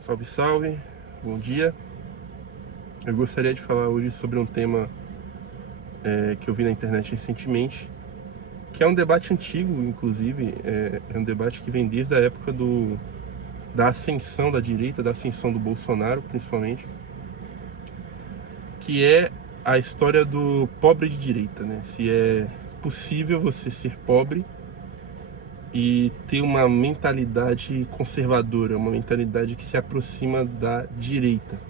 Salve, salve, bom dia. Eu gostaria de falar hoje sobre um tema que eu vi na internet recentemente, que é um debate antigo, inclusive, é um debate que vem desde a época da ascensão da direita, da ascensão do Bolsonaro, principalmente, que é a história do pobre de direita, né? Se é possível você ser pobre e ter uma mentalidade conservadora, uma mentalidade que se aproxima da direita.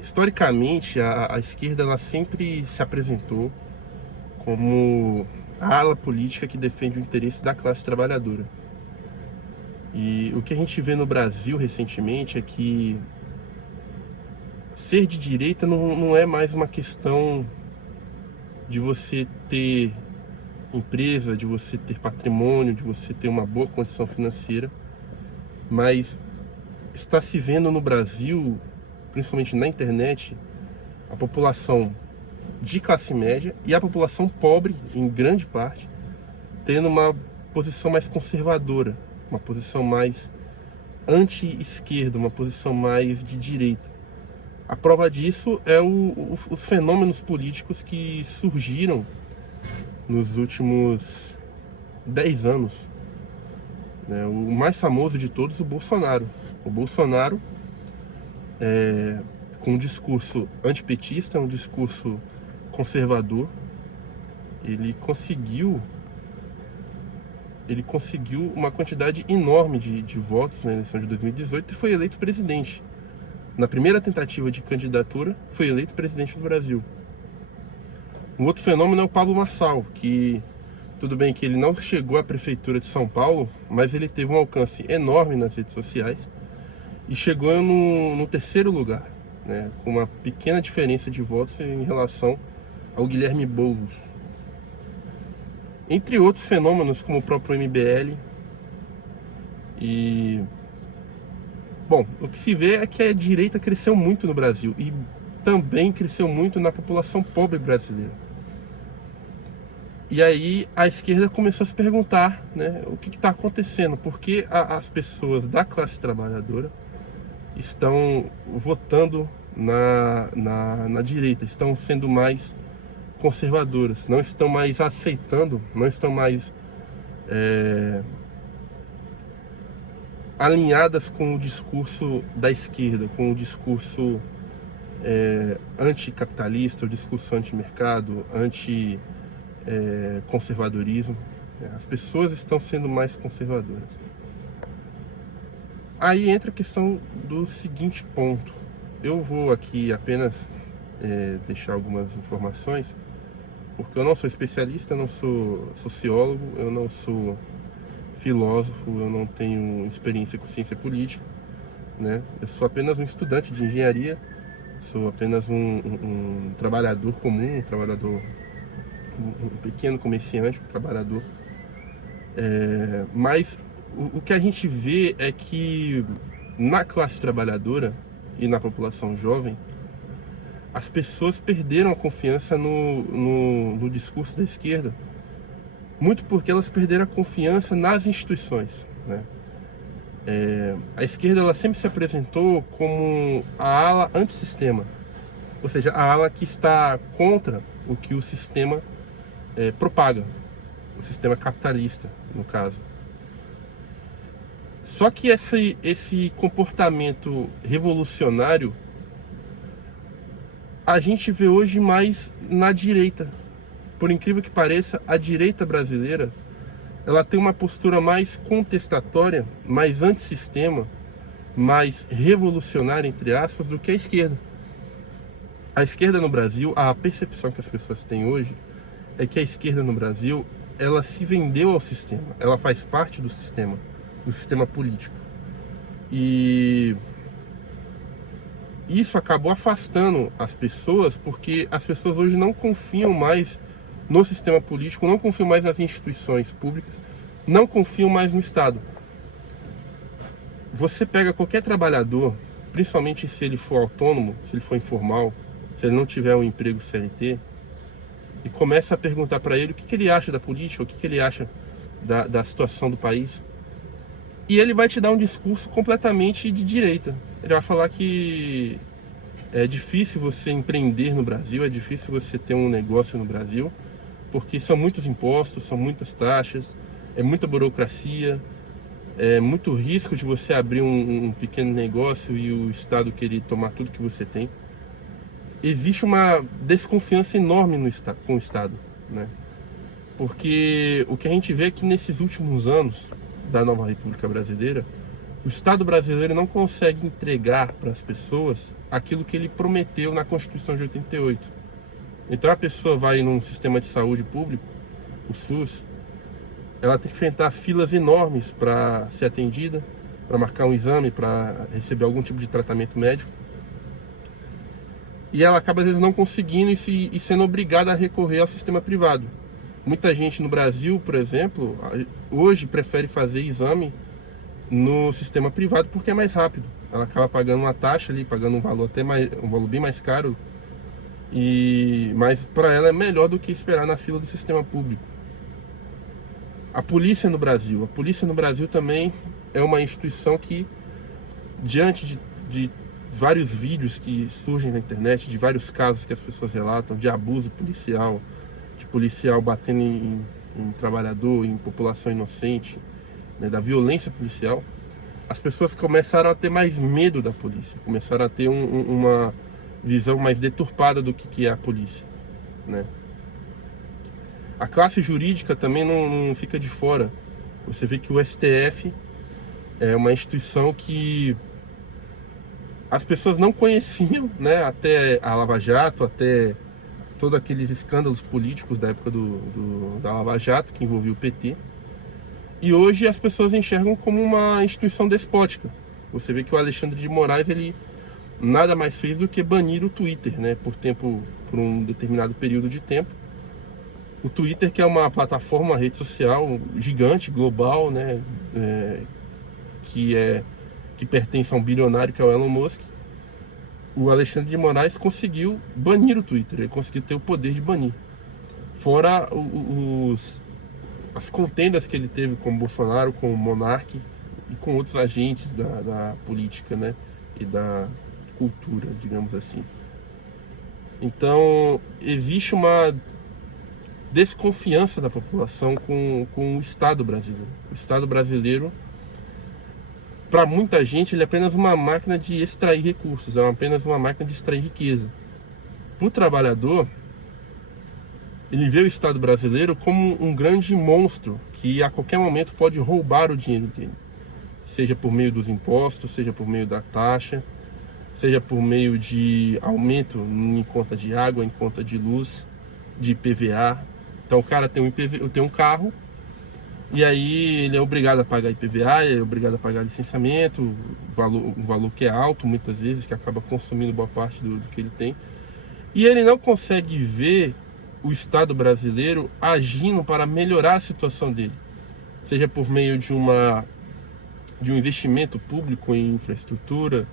Historicamente, a esquerda ela sempre se apresentou como a ala política que defende o interesse da classe trabalhadora. E o que a gente vê no Brasil recentemente é que ser de direita não é mais uma questão de você ter empresa, de você ter patrimônio, de você ter uma boa condição financeira, mas está se vendo no Brasil, principalmente na internet, a população de classe média e a população pobre, em grande parte, tendo uma posição mais conservadora, uma posição mais anti-esquerda, uma posição mais de direita. A prova disso é os fenômenos políticos que surgiram nos últimos 10 anos. Né? O mais famoso de todos, o Bolsonaro. O Bolsonaro, com um discurso antipetista, um discurso conservador, ele conseguiu uma quantidade enorme de votos na eleição de 2018 e foi eleito presidente. Na primeira tentativa de candidatura, foi eleito presidente do Brasil. Um outro fenômeno é o Pablo Marçal, que tudo bem que ele não chegou à prefeitura de São Paulo, mas ele teve um alcance enorme nas redes sociais e chegou no terceiro lugar, né, com uma pequena diferença de votos em relação ao Guilherme Boulos. Entre outros fenômenos, como o próprio MBL. E, bom, o que se vê é que a direita cresceu muito no Brasil e também cresceu muito na população pobre brasileira. E aí a esquerda começou a se perguntar, né, o que está acontecendo, por que as pessoas da classe trabalhadora estão votando na direita, estão sendo mais conservadoras, não estão mais aceitando, não estão mais alinhadas com o discurso da esquerda, com o discurso anticapitalista, o discurso anti-mercado, anti-conservadorismo. As pessoas estão sendo mais conservadoras. Aí entra a questão do seguinte ponto. Eu vou aqui apenas deixar algumas informações, porque eu não sou especialista, eu não sou sociólogo, eu não sou filósofo, eu não tenho experiência com ciência política, né? Eu sou apenas um estudante de engenharia, sou apenas um trabalhador comum, um pequeno comerciante, um trabalhador. Mas o que a gente vê é que na classe trabalhadora e na população jovem, as pessoas perderam a confiança no discurso da esquerda, muito porque elas perderam a confiança nas instituições, né? A esquerda ela sempre se apresentou como a ala antissistema, ou seja, a ala que está contra o que o sistema propaga, o sistema capitalista, no caso. Só que esse comportamento revolucionário a gente vê hoje mais na direita. Por incrível que pareça, a direita brasileira ela tem uma postura mais contestatória, mais antissistema, mais revolucionária, entre aspas, do que a esquerda. A esquerda no Brasil, a percepção que as pessoas têm hoje é que a esquerda no Brasil, ela se vendeu ao sistema, ela faz parte do sistema político. E isso acabou afastando as pessoas, porque as pessoas hoje não confiam mais no sistema político, não confiam mais nas instituições públicas, não confiam mais no Estado. Você pega qualquer trabalhador, principalmente se ele for autônomo, se ele for informal, se ele não tiver um emprego CLT, e começa a perguntar para ele o que ele acha da política, o que ele acha da situação do país. E ele vai te dar um discurso completamente de direita. Ele vai falar que é difícil você empreender no Brasil, é difícil você ter um negócio no Brasil, porque são muitos impostos, são muitas taxas, é muita burocracia, é muito risco de você abrir um pequeno negócio e o Estado querer tomar tudo que você tem. Existe uma desconfiança enorme com o Estado, né? Porque o que a gente vê é que nesses últimos anos da nova República Brasileira, o Estado brasileiro não consegue entregar para as pessoas aquilo que ele prometeu na Constituição de 88. Então a pessoa vai num sistema de saúde público, o SUS, ela tem que enfrentar filas enormes para ser atendida, para marcar um exame, para receber algum tipo de tratamento médico. E ela acaba às vezes não conseguindo e sendo obrigada a recorrer ao sistema privado. Muita gente no Brasil, por exemplo, hoje prefere fazer exame no sistema privado porque é mais rápido. Ela acaba pagando uma taxa ali, pagando um valor um valor bem mais caro, mas para ela é melhor do que esperar na fila do sistema público. A polícia no Brasil também é uma instituição que, diante de vários vídeos que surgem na internet, de vários casos que as pessoas relatam de abuso policial, de policial batendo em trabalhador, em população inocente, né, da violência policial, as pessoas começaram a ter mais medo da polícia, começaram a ter uma visão mais deturpada do que é a polícia, né? A classe jurídica também não fica de fora. Você vê que o STF é uma instituição que as pessoas não conheciam, né, até a Lava Jato, até todos aqueles escândalos políticos da época da Lava Jato, que envolvia o PT. E hoje as pessoas enxergam como uma instituição despótica. Você vê que o Alexandre de Moraes, ele nada mais fez do que banir o Twitter, né, por um determinado período de tempo. O Twitter, que é uma plataforma, uma rede social gigante, global, né, que pertence a um bilionário que é o Elon Musk. O Alexandre de Moraes conseguiu banir o Twitter, ele conseguiu ter o poder de banir. Fora as contendas que ele teve com o Bolsonaro, com o Monark e com outros agentes da política, né, e da cultura, digamos assim. Então, existe uma desconfiança da população com o Estado brasileiro. O Estado brasileiro, para muita gente, ele é apenas uma máquina de extrair recursos, é apenas uma máquina de extrair riqueza. Para o trabalhador, ele vê o Estado brasileiro como um grande monstro que a qualquer momento pode roubar o dinheiro dele. Seja por meio dos impostos, seja por meio da taxa, seja por meio de aumento em conta de água, em conta de luz, de IPVA. Então o cara tem um carro, e aí ele é obrigado a pagar IPVA, ele é obrigado a pagar licenciamento, um valor que é alto muitas vezes, que acaba consumindo boa parte do que ele tem. E ele não consegue ver o Estado brasileiro agindo para melhorar a situação dele, seja por meio de um investimento público em infraestrutura,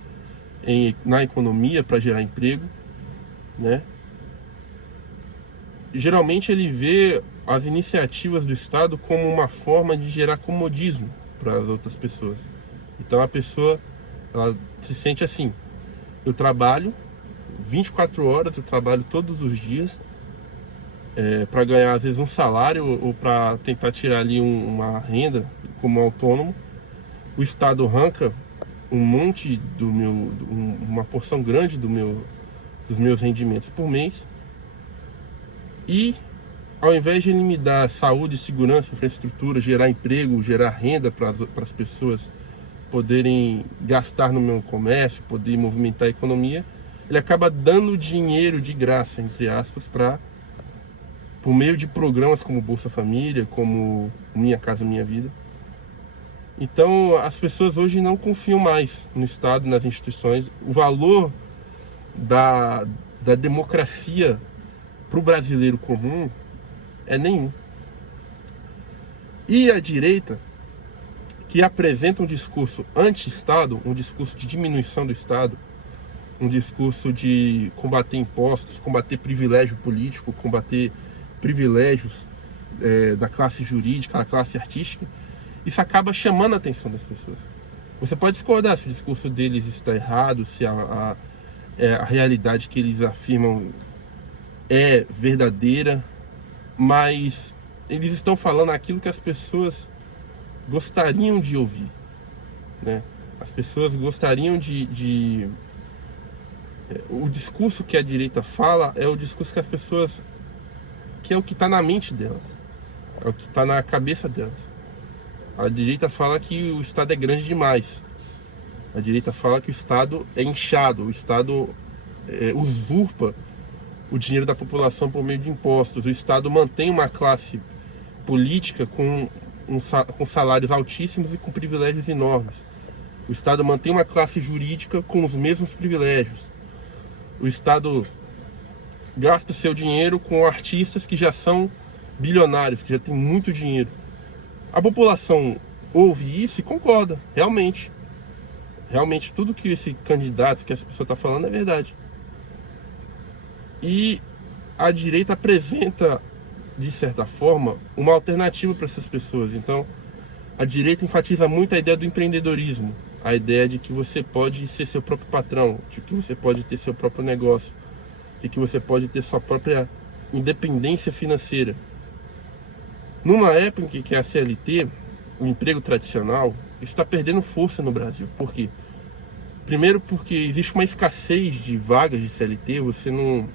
na economia para gerar emprego, né? Geralmente ele vê as iniciativas do Estado como uma forma de gerar comodismo para as outras pessoas. Então a pessoa, ela se sente assim: eu trabalho 24 horas, eu trabalho todos os dias para ganhar às vezes um salário ou para tentar tirar ali uma renda como autônomo. O Estado arranca um monte uma porção grande dos meus rendimentos por mês. E ao invés de ele me dar saúde, segurança, infraestrutura, gerar emprego, gerar renda para as pessoas poderem gastar no meu comércio, poder movimentar a economia, ele acaba dando dinheiro de graça, entre aspas, por meio de programas como Bolsa Família, como Minha Casa Minha Vida. Então as pessoas hoje não confiam mais no Estado, nas instituições. O valor da democracia para o brasileiro comum é nenhum. E a direita, que apresenta um discurso anti-Estado, um discurso de diminuição do Estado, um discurso de combater impostos, combater privilégio político, combater privilégios da classe jurídica, da classe artística, isso acaba chamando a atenção das pessoas. Você pode discordar se o discurso deles está errado, se a realidade que eles afirmam é verdadeira, mas eles estão falando aquilo que as pessoas gostariam de ouvir, né? As pessoas gostariam o discurso que a direita fala é o discurso que as pessoas, que é o que está na mente delas, é o que está na cabeça delas. A direita fala que o Estado é grande demais. A direita fala que o Estado é inchado, o Estado usurpa o dinheiro da população por meio de impostos. O Estado mantém uma classe política com salários altíssimos e com privilégios enormes. O Estado mantém uma classe jurídica com os mesmos privilégios. O Estado gasta seu dinheiro com artistas que já são bilionários, que já têm muito dinheiro. A população ouve isso e concorda, realmente. Realmente tudo que esse candidato, que essa pessoa está falando é verdade. E a direita apresenta, de certa forma, uma alternativa para essas pessoas. Então, a direita enfatiza muito a ideia do empreendedorismo, a ideia de que você pode ser seu próprio patrão, de que você pode ter seu próprio negócio, de que você pode ter sua própria independência financeira. Numa época em que a CLT, o emprego tradicional, está perdendo força no Brasil. Por quê? Primeiro porque existe uma escassez de vagas de CLT,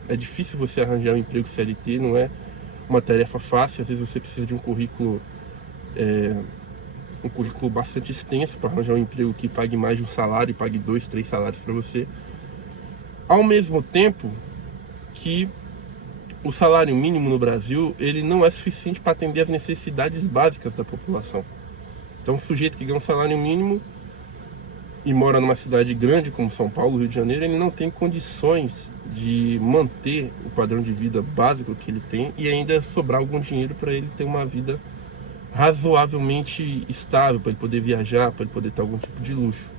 é difícil você arranjar um emprego CLT, não é uma tarefa fácil, às vezes você precisa de um currículo bastante extenso para arranjar um emprego que pague mais de um salário, pague 2, 3 salários para você. Ao mesmo tempo que o salário mínimo no Brasil, ele não é suficiente para atender as necessidades básicas da população. Então, o sujeito que ganha um salário mínimo e mora numa cidade grande como São Paulo, Rio de Janeiro, ele não tem condições de manter o padrão de vida básico que ele tem e ainda sobrar algum dinheiro para ele ter uma vida razoavelmente estável, para ele poder viajar, para ele poder ter algum tipo de luxo.